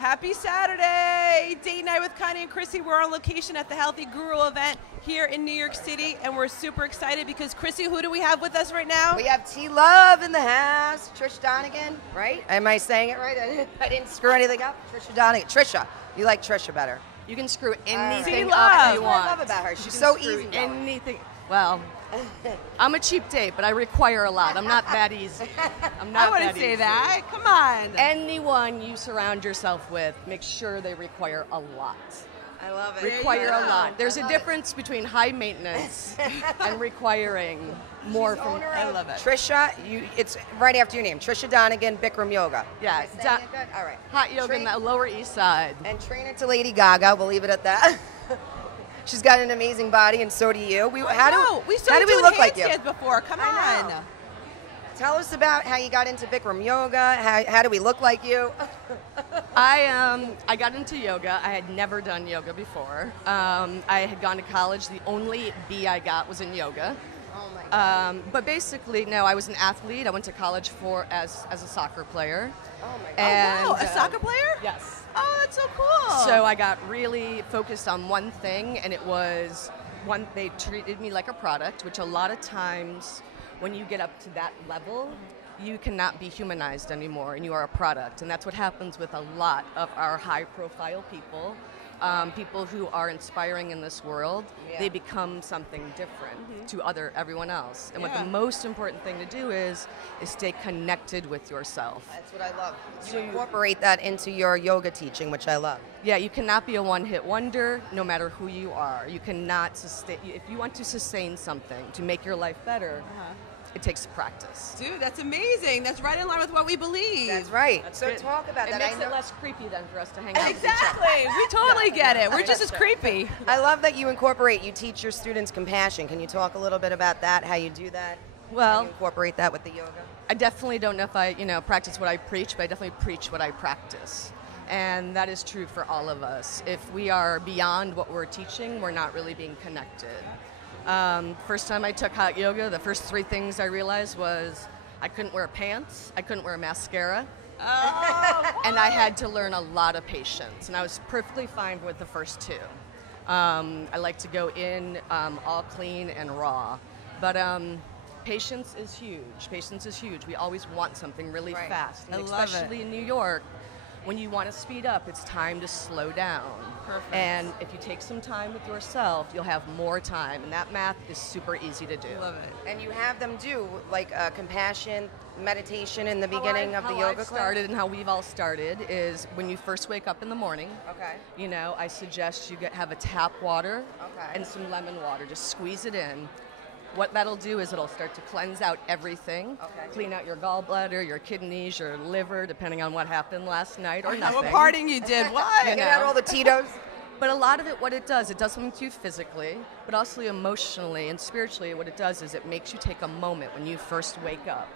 Happy Saturday! Date night with Connie and Chrissy. We're on location at the Healthy Guru event here in New York City, and we're super excited because, Chrissy, who do we have with us right now? We have T-Love in the house. Tricia Donegan, right? Am I saying it right? I didn't screw anything up. Tricia Donegan. Trisha. You like Trisha better. You can screw anything T-Love. up you That's what I want. love about her. She's so easy. Anything. Well, I'm a cheap date, but I require a lot. I'm not that easy. I'm not I wouldn't say that. Come on. Anyone you surround yourself with, make sure they require a lot. I love it. Require a lot. There's a difference between high maintenance and requiring more from. I love it. Trisha, it's right after your name. Trisha Donegan, Bikram Yoga. Yeah, Am I saying it good? All right. hot yoga in the Lower East Side. And trainer to Lady Gaga. We'll leave it at that. She's got an amazing body, and so do you. How do we look like you? Before. Come I on. know. Tell us about how you got into Bikram Yoga. How do we look like you? I got into yoga. I had never done yoga before. I had gone to college. The only B I got was in yoga. Oh my God. But basically, no, I was an athlete. I went to college as a soccer player. Oh my God. And, Oh, wow. A soccer player? Yes. Oh, that's so cool. So I got really focused on one thing, and it was they treated me like a product, which a lot of times when you get up to that level, you cannot be humanized anymore, and you are a product. And that's what happens with a lot of our high-profile people, people who are inspiring in this world. Yeah. They become something different to everyone else. And what Yeah. the most important thing to do is stay connected with yourself. That's what I love. You incorporate that into your yoga teaching, which I love. Yeah, you cannot be a one-hit wonder no matter who you are. You cannot sustain, if you want to sustain something to make your life better, it takes practice. Dude, that's amazing. That's right in line with what we believe. That's right. That's so good. talk about It that. makes I know. it less creepy then for us to hang out with each other. Exactly. We totally get it. We're just as creepy. I love that you teach your students compassion. Can you talk a little bit about that, how you do that? Well, How you incorporate that with the yoga? I definitely don't know if I, practice what I preach, but I definitely preach what I practice. And that is true for all of us. If we are beyond what we're teaching, we're not really being connected. First time I took hot yoga, the first 3 things I realized was I couldn't wear pants, I couldn't wear mascara, and I had to learn a lot of patience. And I was perfectly fine with the first 2. I like to go in all clean and raw. But patience is huge. Patience is huge. We always want something really fast. And I love especially in New York, when you want to speed up, it's time to slow down. Perfect. And if you take some time with yourself, you'll have more time. And that math is super easy to do. Love it. And you have them do like compassion meditation in the beginning of the yoga How I've class? started and how we've all started is when you first wake up in the morning. Okay. I suggest you have a tap water Okay. and some lemon water. Just squeeze it in. What that'll do is it'll start to cleanse out everything, clean out your gallbladder, your kidneys, your liver, depending on what happened last night or nothing. What partying you did? What? Get out all the Tito's. But a lot of it, what it does something to you physically, but also emotionally and spiritually. What it does is it makes you take a moment when you first wake up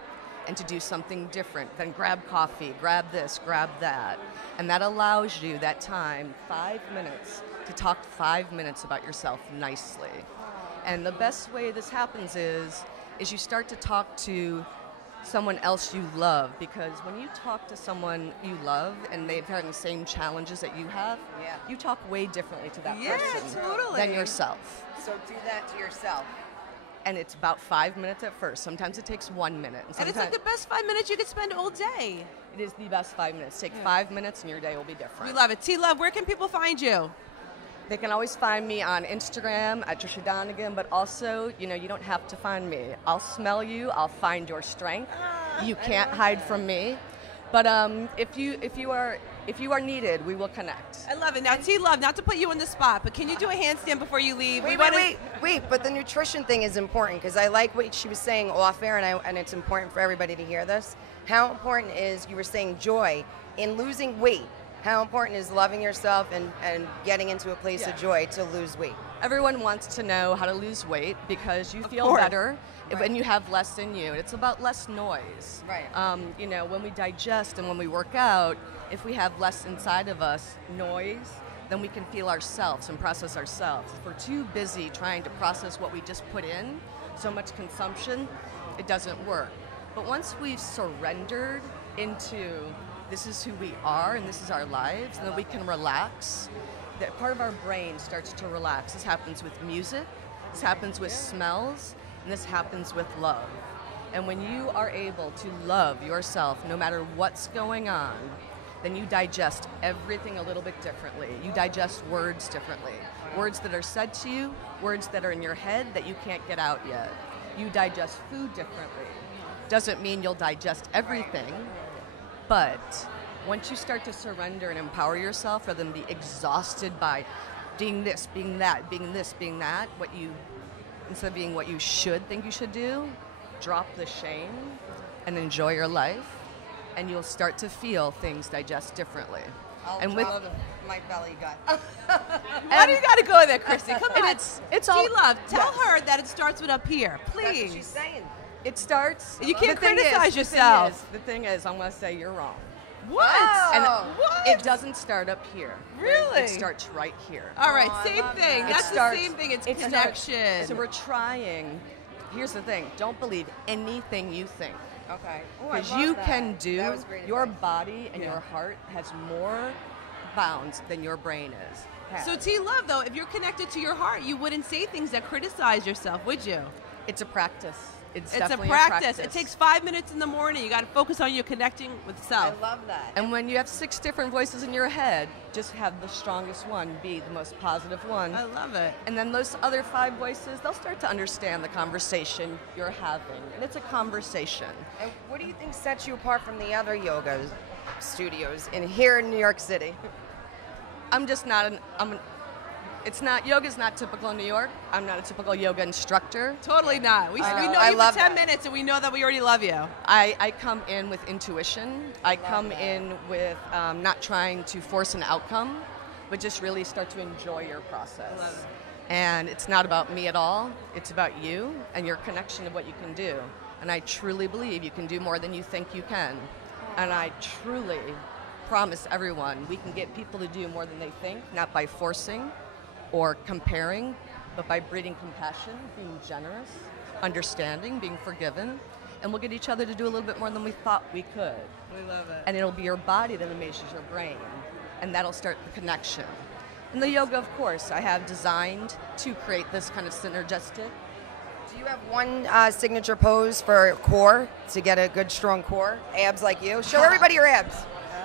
and to do something different. Then grab coffee, grab this, grab that. And that allows you that time, 5 minutes, to talk 5 minutes about yourself nicely. And the best way this happens is you start to talk to someone else you love, because when you talk to someone you love and they've had the same challenges that you have, you talk way differently to that person than yourself. So do that to yourself. And it's about 5 minutes at first. Sometimes it takes 1 minute. And it's like the best 5 minutes you could spend all day. It is the best 5 minutes. Take 5 minutes and your day will be different. We love it. T-Love, where can people find you? They can always find me on Instagram at Tricia Donegan, but also, you don't have to find me. I'll smell you. I'll find your strength. You can't hide from me. But if you are needed, we will connect. I love it. Now, T-Love, not to put you on the spot, but can you do a handstand before you leave? Wait, but the nutrition thing is important, because I like what she was saying off air, and it's important for everybody to hear this. How important is, you were saying, joy in losing weight? How important is loving yourself and getting into a place of joy to lose weight? Everyone wants to know how to lose weight because you feel better when you have less in you. It's about less noise. Right. When we digest and when we work out, if we have less inside of us noise, then we can feel ourselves and process ourselves. If we're too busy trying to process what we just put in, so much consumption, it doesn't work. But once we've surrendered into this is who we are and this is our lives, and that we can relax. That part of our brain starts to relax. This happens with music, this happens with smells, and this happens with love. And when you are able to love yourself, no matter what's going on, then you digest everything a little bit differently. You digest words differently. Words that are said to you, words that are in your head that you can't get out yet. You digest food differently. Doesn't mean you'll digest everything, but once you start to surrender and empower yourself rather than be exhausted by being this, being that, being this, being that, instead of being what you should think you should do, drop the shame and enjoy your life, and you'll start to feel things digest differently. And with my belly gut. Why do you got to go there, Chrissy? Come on. It's all T-Love, tell her that it starts with up here, please. That's what she's saying. It starts. You can't the thing criticize is, yourself. The thing is, I'm going to say you're wrong. What? And What? it doesn't start up here. Really? It starts right here. All right, Oh, I same love thing. that. That's the same thing. It's connection. So we're trying. Here's the thing. Don't believe anything you think. Okay. Because you can do, That was great your advice. body and your heart has more bounds than your brain is. So T-Love, though, if you're connected to your heart, you wouldn't say things that criticize yourself, would you? It's a practice. It's a definitely practice. It takes 5 minutes in the morning. You got to focus on your connecting with I self. love that. And when you have 6 different voices in your head, just have the strongest one be the most positive one. I love it. And then those other 5 voices, they'll start to understand the conversation you're having. And it's a conversation. And what do you think sets you apart from the other yoga studios here in New York City? I'm just not yoga's not typical in New York. I'm not a typical yoga instructor. Totally not. We know I you love for 10 that. minutes, and we know that we already love you. I come in with intuition. I come in with not trying to force an outcome, but just really start to enjoy your process. Love it. And it's not about me at all. It's about you and your connection of what you can do. And I truly believe you can do more than you think you can. And I truly promise everyone we can get people to do more than they think, not by forcing or comparing, but by breeding compassion, being generous, understanding, being forgiven, and we'll get each other to do a little bit more than we thought we could. We love it. And it'll be your body that amazes your brain, and that'll start the connection. And the yoga, of course, I have designed to create this kind of synergistic. Do you have one signature pose for core to get a good strong core? Abs like you? Show everybody your abs.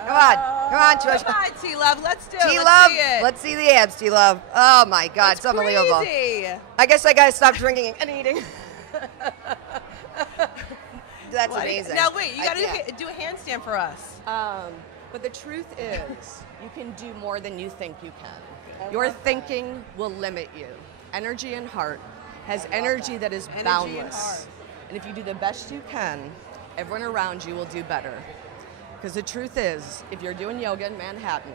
Come on, Trisha. Come on, T-Love. Let's do it. T-Love, Let's see it. let's see the abs, T-Love. Oh my God, That's it's unbelievable. crazy. I guess I gotta stop drinking and eating. That's What? amazing. Now wait, you got Yeah. to do a handstand for us. But the truth is, you can do more than you think you can. Your thinking will limit you. Energy and heart has energy that is Energy and boundless. heart. And if you do the best you can, everyone around you will do better. Because the truth is, if you're doing yoga in Manhattan,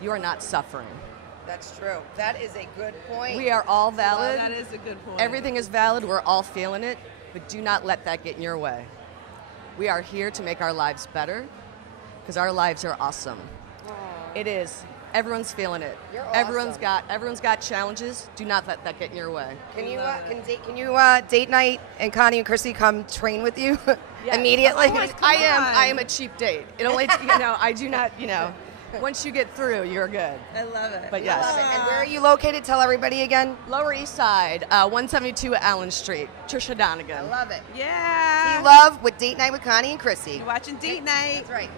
you are not suffering. That's true. That is a good point. We are all valid. That is a good point. Everything is valid. We're all feeling it. But do not let that get in your way. We are here to make our lives better because our lives are awesome. It is. Everyone's feeling it. You're Everyone's awesome. got challenges. Do not let that get in your way. Can you date night and Connie and Chrissy come train with you immediately? I am a cheap date. It only I do not once you get through, you're good. I love it. But yes. Love it. And where are you located? Tell everybody again. Lower East Side, 172 Allen Street. Tricia Donegan. I love it. Yeah. Love with Date Night with Connie and Chrissy. You're watching Date Night. That's right.